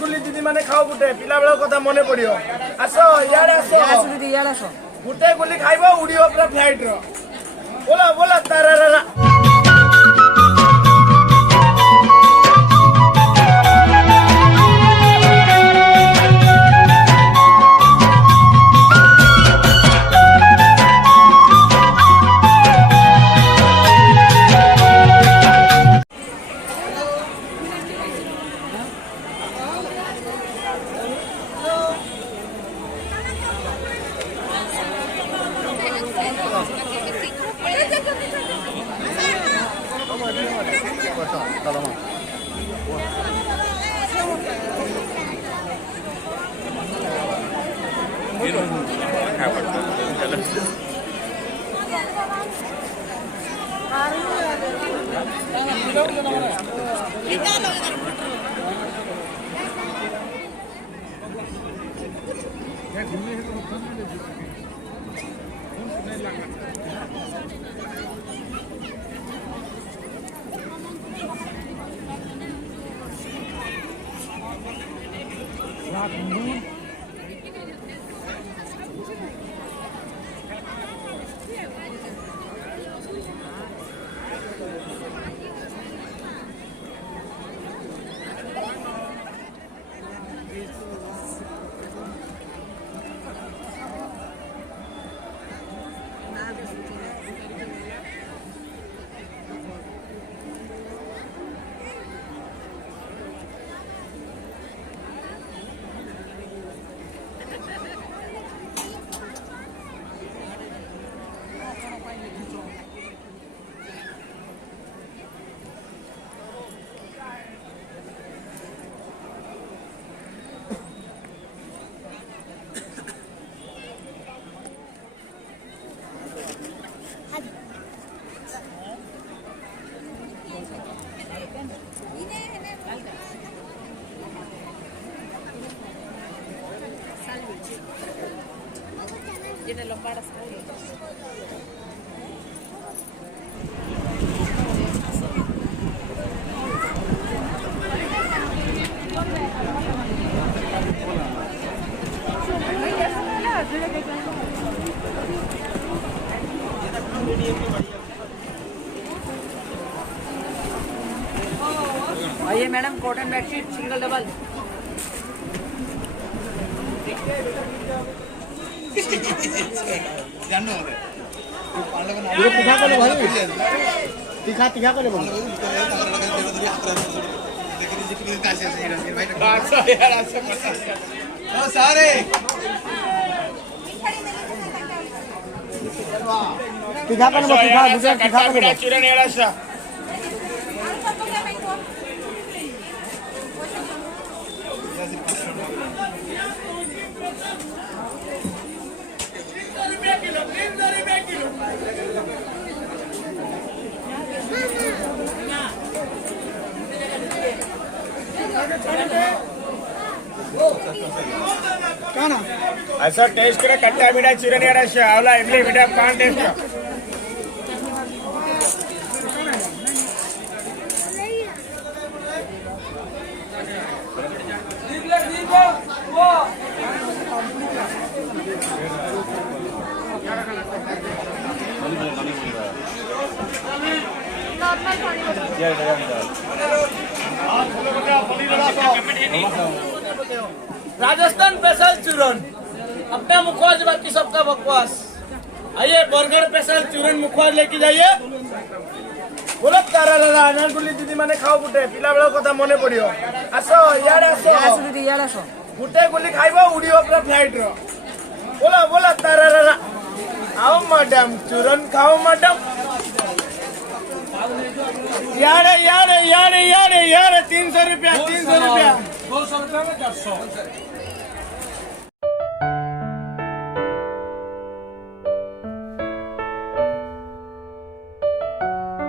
गुली दीदी माने खाओ गुटे पिला बेल कथा मने पड़ियो आसो यार आसो दीदी यार आसो गुटे गुली खाइबो उड़ियो पूरा फ्लाइट रो बोला बोला तारा आइए madam cotton bedsheet single double तीखा तीखा करे बोल सारे तीखा करे तीखा गुजरात तीखा करे चूरन एडाशा ऐसा टेस्ट करे कट्टा मीठा चूरन एडाशा आवला इमली मीठा पान टेस्ट राजस्थान स्पेशल चूरन अपना मुखवास बाकी सबका बकवास। आइए बर्गर स्पेशल चूरन मुखवास लेके जाइए बोलो तारा अनारकुली दीदी माने खाओ गुटे पिला बेल कथा मने पड़ियो आसो यार आसो दीदी यार आसो गुटे गुली खाइबो उड़ियो पूरा फ्लाइट रो बोला बोला तारा आओ मैडम चूरन खाओ मैडम यार यार यार यार यार 300 रुपया 200 रुपया में 400